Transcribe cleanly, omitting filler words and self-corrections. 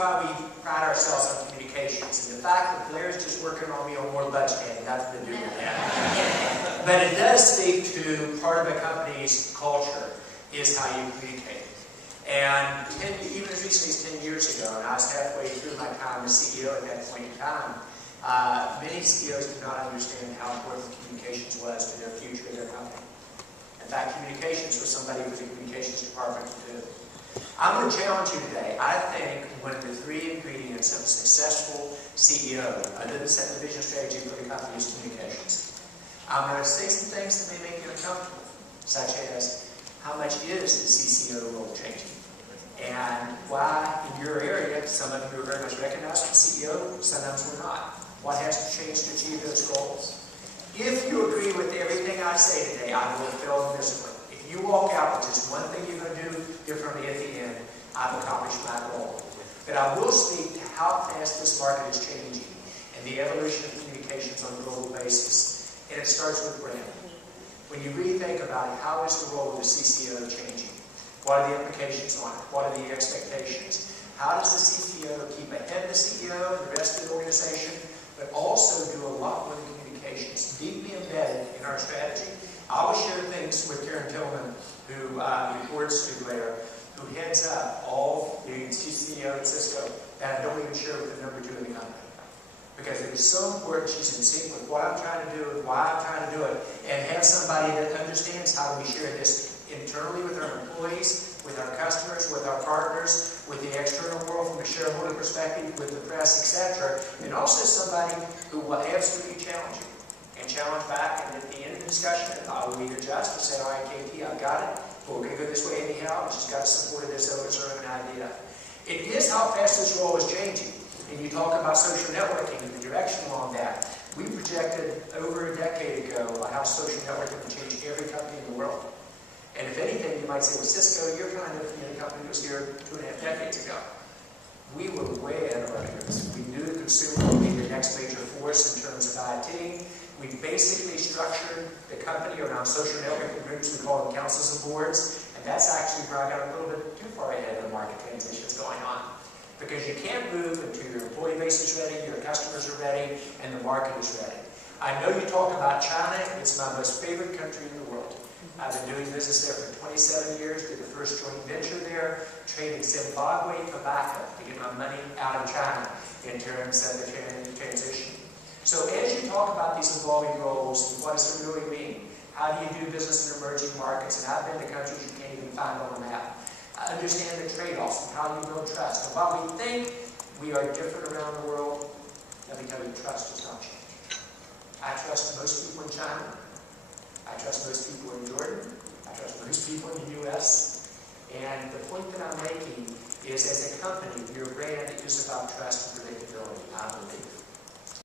why we pride ourselves on communications. And the fact that Blair's just working on me on more budgeting, nothing to do with that. But it does speak to part of a company's culture is how you communicate. And even as recently as 10 years ago, and I was halfway through my time as CEO at that point in time, many CEOs did not understand how important communications was to their future of their company. In fact, communications was somebody with the communications department to do. I'm going to challenge you today. I think one of the 3 ingredients of a successful CEO, other than setting the vision strategy for the company, is communications. I'm going to say some things that may make you uncomfortable, such as how much is the CCO role changing? And why, in your area, some of you are very much recognized as CEO, sometimes we're not. What has to change to achieve those goals? If you agree with everything I say today, I will fail miserably. If you walk out with just one thing you're going to do differently at the end, I've accomplished my goal. But I will speak to how fast this market is changing and the evolution of communications on a global basis. And it starts with brand. When you really think about it, how is the role of the CCO changing? What are the implications on it? What are the expectations? How does the CCO keep ahead of the CEO and the rest of the organization, but also do a lot more than communications, deeply embedded in our strategy? I always share things with Karen Tillman, who reports to Blair, who heads up all the CCO at Cisco, that I don't even share with the number 2 in the company. Because it is so important she's in sync with what I'm trying to do and why I'm trying to do it, and have somebody that understands how we share this internally with our employees, with our customers, with our partners, with the external world from a shareholder perspective, with the press, etc. And also somebody who will absolutely challenge you and challenge back. And at the end of the discussion, I will either adjust or say, all right, KT, I've got it, but we're going to go this way anyhow. We just got to support it as though it's our own idea. It is how fast this role is changing. And you talk about social networking and the direction along that. We projected over a decade ago how social networking would change every company in the world. And if anything, you might say, well, Cisco, you're kind of a company that was here 2.5 decades ago. We were way ahead of our curves. We knew the consumer would be the next major force in terms of IT. We basically structured the company around social networking groups. We call them councils and boards. And that's actually where I got a little bit too far ahead of the market transitions going on. Because you can't move until your employee base is ready, your customers are ready, and the market is ready. I know you talk about China. It's my most favorite country in the world. I've been doing business there for 27 years, did the first joint venture there, traded Zimbabwe tobacco to get my money out of China in terms of the transition. So as you talk about these evolving roles, what does it really mean? How do you do business in emerging markets? And I've been to countries you can't even find on the map. Understand the trade-offs and how you build trust. And while we think we are different around the world, let me tell you, trust does not change. I trust most people in China. I trust most people in Jordan. I trust most people in the U.S. And the point that I'm making is, as a company,